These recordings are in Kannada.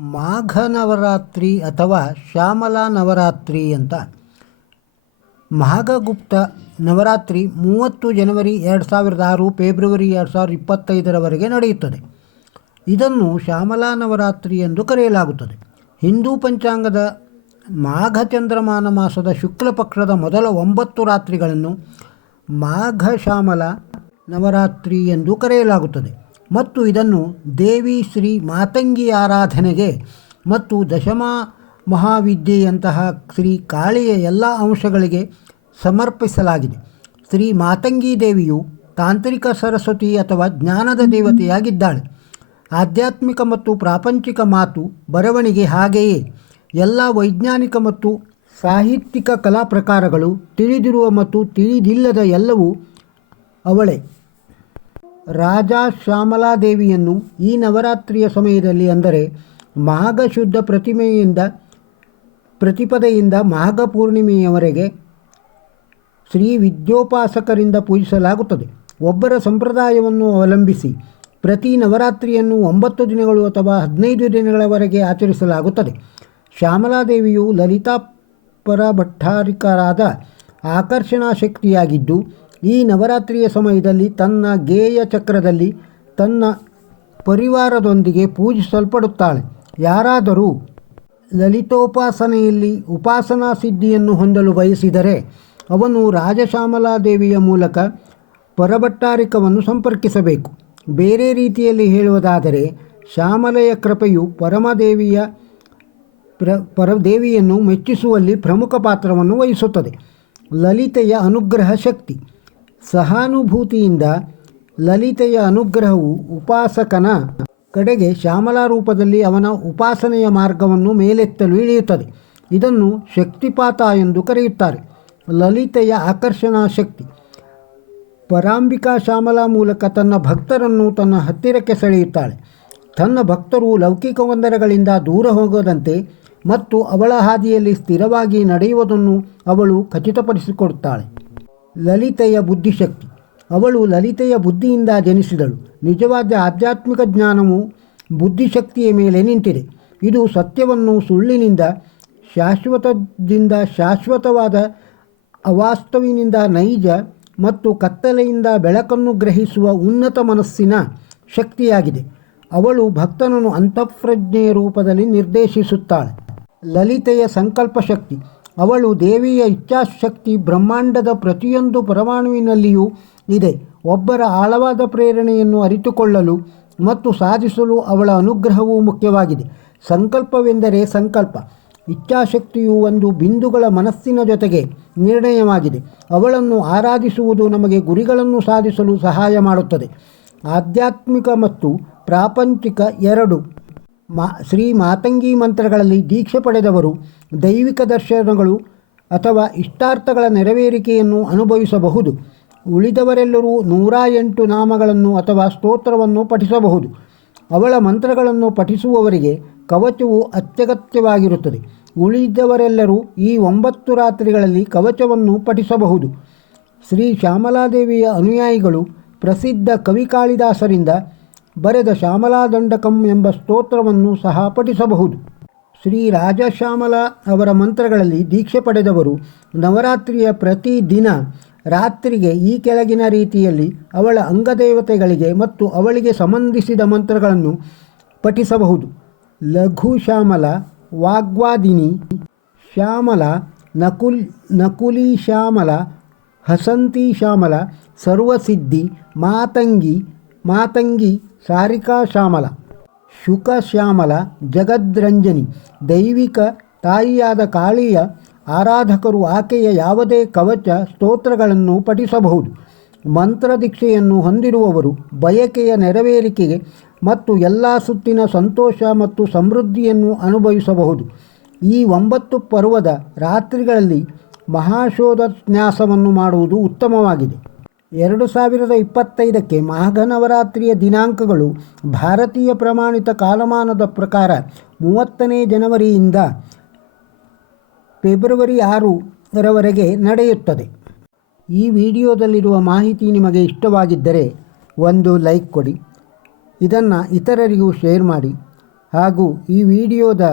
ಮಾಘ ನವರಾತ್ರಿ ಅಥವಾ ಶ್ಯಾಮಲಾ ನವರಾತ್ರಿ ಅಂತ. ಮಾಘಗುಪ್ತ ನವರಾತ್ರಿ ಮೂವತ್ತು ಜನವರಿ ಎರಡು ಸಾವಿರದ ಆರು ಫೆಬ್ರವರಿ ಎರಡು ಸಾವಿರದ ಇಪ್ಪತ್ತೈದರವರೆಗೆ ನಡೆಯುತ್ತದೆ. ಇದನ್ನು ಶ್ಯಾಮಲಾ ನವರಾತ್ರಿ ಎಂದು ಕರೆಯಲಾಗುತ್ತದೆ. ಹಿಂದೂ ಪಂಚಾಂಗದ ಮಾಘ ಚಂದ್ರಮಾನ ಮಾಸದ ಶುಕ್ಲ ಪಕ್ಷದ ಮೊದಲ ಒಂಬತ್ತು ರಾತ್ರಿಗಳನ್ನು ಮಾಘ ಶ್ಯಾಮಲ ನವರಾತ್ರಿ ಎಂದು ಕರೆಯಲಾಗುತ್ತದೆ. ಮತ್ತು ಇದನ್ನು ದೇವಿ ಶ್ರೀ ಮಾತಂಗಿ ಆರಾಧನೆಗೆ ಮತ್ತು ದಶಮ ಮಹಾವಿದ್ಯೆಯಂತಹ ಶ್ರೀ ಕಾಳಿಯ ಎಲ್ಲ ಅಂಶಗಳಿಗೆ ಸಮರ್ಪಿಸಲಾಗಿದೆ. ಶ್ರೀ ಮಾತಂಗಿ ದೇವಿಯು ತಾಂತ್ರಿಕ ಸರಸ್ವತಿ ಅಥವಾ ಜ್ಞಾನದ ದೇವತೆಯಾಗಿದ್ದಾಳೆ. ಆಧ್ಯಾತ್ಮಿಕ ಮತ್ತು ಪ್ರಾಪಂಚಿಕ ಮಾತು ಬರವಣಿಗೆ ಹಾಗೆಯೇ ಎಲ್ಲ ವೈಜ್ಞಾನಿಕ ಮತ್ತು ಸಾಹಿತ್ಯಿಕ ಕಲಾ ಪ್ರಕಾರಗಳು ತಿಳಿದಿರುವ ಮತ್ತು ತಿಳಿದಿಲ್ಲದ ಎಲ್ಲವೂ ಅವಳೇ. ರಾಜ ಶ್ಯಾಮಲಾದೇವಿಯನ್ನು ಈ ನವರಾತ್ರಿಯ ಸಮಯದಲ್ಲಿ ಅಂದರೆ ಮಾಘ ಶುದ್ಧ ಪ್ರತಿಮೆಯಿಂದ, ಪ್ರತಿಪದೆಯಿಂದ ಮಾಘ ಪೂರ್ಣಿಮೆಯವರೆಗೆ ಶ್ರೀ ವಿದ್ಯೋಪಾಸಕರಿಂದ ಪೂಜಿಸಲಾಗುತ್ತದೆ. ಒಬ್ಬರ ಸಂಪ್ರದಾಯವನ್ನು ಅವಲಂಬಿಸಿ ಪ್ರತಿ ನವರಾತ್ರಿಯನ್ನು ಒಂಬತ್ತು ದಿನಗಳು ಅಥವಾ ಹದಿನೈದು ದಿನಗಳವರೆಗೆ ಆಚರಿಸಲಾಗುತ್ತದೆ. ಶ್ಯಾಮಲಾದೇವಿಯು ಲಲಿತಾ ಪರಭಟ್ಟಾರಿಕರಾದ ಆಕರ್ಷಣಾ ಶಕ್ತಿಯಾಗಿದ್ದು ಈ ನವರಾತ್ರಿಯ ಸಮಯದಲ್ಲಿ ತನ್ನ ಗೇಯ ಚಕ್ರದಲ್ಲಿ ತನ್ನ ಪರಿವಾರದೊಂದಿಗೆ ಪೂಜಿಸಲ್ಪಡುತ್ತಾಳೆ. ಯಾರಾದರೂ ಲಲಿತೋಪಾಸನೆಯಲ್ಲಿ ಉಪಾಸನಾ ಸಿದ್ಧಿಯನ್ನು ಹೊಂದಲು ಬಯಸಿದರೆ ಅವನು ರಾಜಶ್ಯಾಮಲಾದೇವಿಯ ಮೂಲಕ ಪರಭಟ್ಟಾರಿಕವನ್ನು ಸಂಪರ್ಕಿಸಬೇಕು. ಬೇರೆ ರೀತಿಯಲ್ಲಿ ಹೇಳುವುದಾದರೆ, ಶ್ಯಾಮಲೆಯ ಕೃಪೆಯು ಪರಮದೇವಿಯ ಪ್ರ, ಪರದೇವಿಯನ್ನು ಮೆಚ್ಚಿಸುವಲ್ಲಿ ಪ್ರಮುಖ ಪಾತ್ರವನ್ನು ವಹಿಸುತ್ತದೆ. ಲಲಿತೆಯ ಅನುಗ್ರಹ ಶಕ್ತಿ. ಸಹಾನುಭೂತಿಯಿಂದ ಲಲಿತೆಯ ಅನುಗ್ರಹವು ಉಪಾಸಕನ ಕಡೆಗೆ ಶ್ಯಾಮಲಾ ರೂಪದಲ್ಲಿ ಅವನ ಉಪಾಸನೆಯ ಮಾರ್ಗವನ್ನು ಮೇಲೆತ್ತಲು ಇಳಿಯುತ್ತದೆ. ಇದನ್ನು ಶಕ್ತಿಪಾತ ಎಂದು ಕರೆಯುತ್ತಾರೆ. ಲಲಿತೆಯ ಆಕರ್ಷಣಾ ಶಕ್ತಿ. ಪರಾಂಬಿಕಾ ಶ್ಯಾಮಲಾ ಮೂಲಕ ತನ್ನ ಭಕ್ತರನ್ನು ತನ್ನ ಹತ್ತಿರಕ್ಕೆ ಸೆಳೆಯುತ್ತಾಳೆ. ತನ್ನ ಭಕ್ತರು ಲೌಕಿಕ ವಂದರಗಳಿಂದ ದೂರ ಹೋಗದಂತೆ ಮತ್ತು ಅವಳ ಹಾದಿಯಲ್ಲಿ ಸ್ಥಿರವಾಗಿ ನಡೆಯುವುದನ್ನು ಅವಳು ಖಚಿತಪಡಿಸಿಕೊಡುತ್ತಾಳೆ. ಲಲಿತೆಯ ಬುದ್ಧಿಶಕ್ತಿ. ಅವಳು ಲಲಿತೆಯ ಬುದ್ಧಿಯಿಂದ ಜನಿಸಿದಳು. ನಿಜವಾದ ಆಧ್ಯಾತ್ಮಿಕ ಜ್ಞಾನವು ಬುದ್ಧಿಶಕ್ತಿಯ ಮೇಲೆ ನಿಂತಿದೆ. ಇದು ಸತ್ಯವನ್ನು ಸುಳ್ಳಿನಿಂದ, ಶಾಶ್ವತದಿಂದ, ಶಾಶ್ವತವಾದ ಅವಾಸ್ತವಿನಿಂದ ನೈಜ ಮತ್ತು ಕತ್ತಲೆಯಿಂದ ಬೆಳಕನ್ನು ಗ್ರಹಿಸುವ ಉನ್ನತ ಮನಸ್ಸಿನ ಶಕ್ತಿಯಾಗಿದೆ. ಅವಳು ಭಕ್ತನನ್ನು ಅಂತಃಪ್ರಜ್ಞೆಯ ರೂಪದಲ್ಲಿ ನಿರ್ದೇಶಿಸುತ್ತಾಳೆ. ಲಲಿತೆಯ ಸಂಕಲ್ಪ ಶಕ್ತಿ ಅವಳು ದೇವಿಯ ಇಚ್ಛಾಶಕ್ತಿ ಬ್ರಹ್ಮಾಂಡದ ಪ್ರತಿಯೊಂದು ಪರಮಾಣುವಿನಲ್ಲಿಯೂ ಇದೆ. ಒಬ್ಬರ ಆಳವಾದ ಪ್ರೇರಣೆಯನ್ನು ಅರಿತುಕೊಳ್ಳಲು ಮತ್ತು ಸಾಧಿಸಲು ಅವಳ ಅನುಗ್ರಹವು ಮುಖ್ಯವಾಗಿದೆ. ಸಂಕಲ್ಪವೆಂದರೆ ಸಂಕಲ್ಪ. ಇಚ್ಛಾಶಕ್ತಿಯು ಒಂದು ಬಿಂದುಗಳ ಮನಸ್ಸಿನ ಜೊತೆಗೆ ನಿರ್ಣಯವಾಗಿದೆ. ಅವಳನ್ನು ಆರಾಧಿಸುವುದು ನಮಗೆ ಗುರಿಗಳನ್ನು ಸಾಧಿಸಲು ಸಹಾಯ ಮಾಡುತ್ತದೆ. ಆಧ್ಯಾತ್ಮಿಕ ಮತ್ತು ಪ್ರಾಪಂಚಿಕ ಎರಡು. ಮಾ, ಶ್ರೀ ಮಾತಂಗಿ ಮಂತ್ರಗಳಲ್ಲಿ ದೀಕ್ಷೆ ಪಡೆದವರು ದೈವಿಕ ದರ್ಶನಗಳು ಅಥವಾ ಇಷ್ಟಾರ್ಥಗಳ ನೆರವೇರಿಕೆಯನ್ನು ಅನುಭವಿಸಬಹುದು. ಉಳಿದವರೆಲ್ಲರೂ ನೂರ ಎಂಟು ನಾಮಗಳನ್ನು ಅಥವಾ ಸ್ತೋತ್ರವನ್ನು ಪಠಿಸಬಹುದು. ಅವಳ ಮಂತ್ರಗಳನ್ನು ಪಠಿಸುವವರಿಗೆ ಕವಚವು ಅತ್ಯಗತ್ಯವಾಗಿರುತ್ತದೆ. ಉಳಿದವರೆಲ್ಲರೂ ಈ ಒಂಬತ್ತು ರಾತ್ರಿಗಳಲ್ಲಿ ಕವಚವನ್ನು ಪಠಿಸಬಹುದು. ಶ್ರೀ ಶ್ಯಾಮಲಾದೇವಿಯ ಅನುಯಾಯಿಗಳು ಪ್ರಸಿದ್ಧ ಕವಿ ಕಾಳಿದಾಸರಿಂದ ಬರೆದ ಶ್ಯಾಮಲಾದಂಡಕಂ ಎಂಬ ಸ್ತೋತ್ರವನ್ನು ಸಹ ಪಠಿಸಬಹುದು. ಶ್ರೀ ರಾಜಶ್ಯಾಮಲ ಅವರ ಮಂತ್ರಗಳಲ್ಲಿ ದೀಕ್ಷೆ ಪಡೆದವರು ನವರಾತ್ರಿಯ ಪ್ರತಿ ದಿನ ರಾತ್ರಿಗೆ ಈ ಕೆಳಗಿನ ರೀತಿಯಲ್ಲಿ ಅವಳ ಅಂಗದೇವತೆಗಳಿಗೆ ಮತ್ತು ಅವಳಿಗೆ ಸಂಬಂಧಿಸಿದ ಮಂತ್ರಗಳನ್ನು ಪಠಿಸಬಹುದು. ಲಘು ಶ್ಯಾಮಲ, ವಾಗ್ವಾದಿನಿ, ಶ್ಯಾಮಲ, ನಕುಲ್, ನಕುಲಿ ಶ್ಯಾಮಲ, ಹಸಂತಿ ಶ್ಯಾಮಲ, ಸರ್ವಸಿದ್ಧಿ, ಮಾತಂಗಿ ಮಾತಂಗಿ ಸಾರಿಕಾ ಶ್ಯಾಮಲ, ಶುಕ ಶ್ಯಾಮಲ, ಜಗದ್ರಂಜನಿ, ದೈವಿಕ ತಾಯಿಯಾದ ಕಾಳಿಯ ಆರಾಧಕರು ಆಕೆಯ ಯಾವುದೇ ಕವಚ ಸ್ತೋತ್ರಗಳನ್ನು ಪಠಿಸಬಹುದು. ಮಂತ್ರದೀಕ್ಷೆಯನ್ನು ಹೊಂದಿರುವವರು ಬಯಕೆಯ ನೆರವೇರಿಕೆಗೆ ಮತ್ತು ಎಲ್ಲ ಸುತ್ತಿನ ಸಂತೋಷ ಮತ್ತು ಸಮೃದ್ಧಿಯನ್ನು ಅನುಭವಿಸಬಹುದು. ಈ ಒಂಬತ್ತು ಪರ್ವದ ರಾತ್ರಿಗಳಲ್ಲಿ ಮಹಾಶೋಧನ್ಯಾಸವನ್ನು ಮಾಡುವುದು ಉತ್ತಮವಾಗಿದೆ. ಎರಡು ಸಾವಿರದ ಇಪ್ಪತ್ತೈದಕ್ಕೆ ಮಹಾಘನವರಾತ್ರಿಯ ದಿನಾಂಕಗಳು ಭಾರತೀಯ ಪ್ರಮಾಣಿತ ಕಾಲಮಾನದ ಪ್ರಕಾರ ಮೂವತ್ತನೇ ಜನವರಿಯಿಂದ ಫೆಬ್ರವರಿ ಆರರವರೆಗೆ ನಡೆಯುತ್ತದೆ. ಈ ವಿಡಿಯೋದಲ್ಲಿರುವ ಮಾಹಿತಿ ನಿಮಗೆ ಇಷ್ಟವಾಗಿದ್ದರೆ ಒಂದು ಲೈಕ್ ಕೊಡಿ, ಇದನ್ನು ಇತರರಿಗೂ ಶೇರ್ ಮಾಡಿ ಹಾಗೂ ಈ ವಿಡಿಯೋದ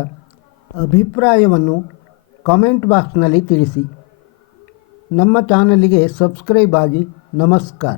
ಅಭಿಪ್ರಾಯವನ್ನು ಕಾಮೆಂಟ್ ಬಾಕ್ಸ್ನಲ್ಲಿ ತಿಳಿಸಿ. ನಮ್ಮ ಚಾನಲಿಗೆ ಸಬ್ಸ್ಕ್ರೈಬ್ ಆಗಿ ನಮಸ್ಕಾರ.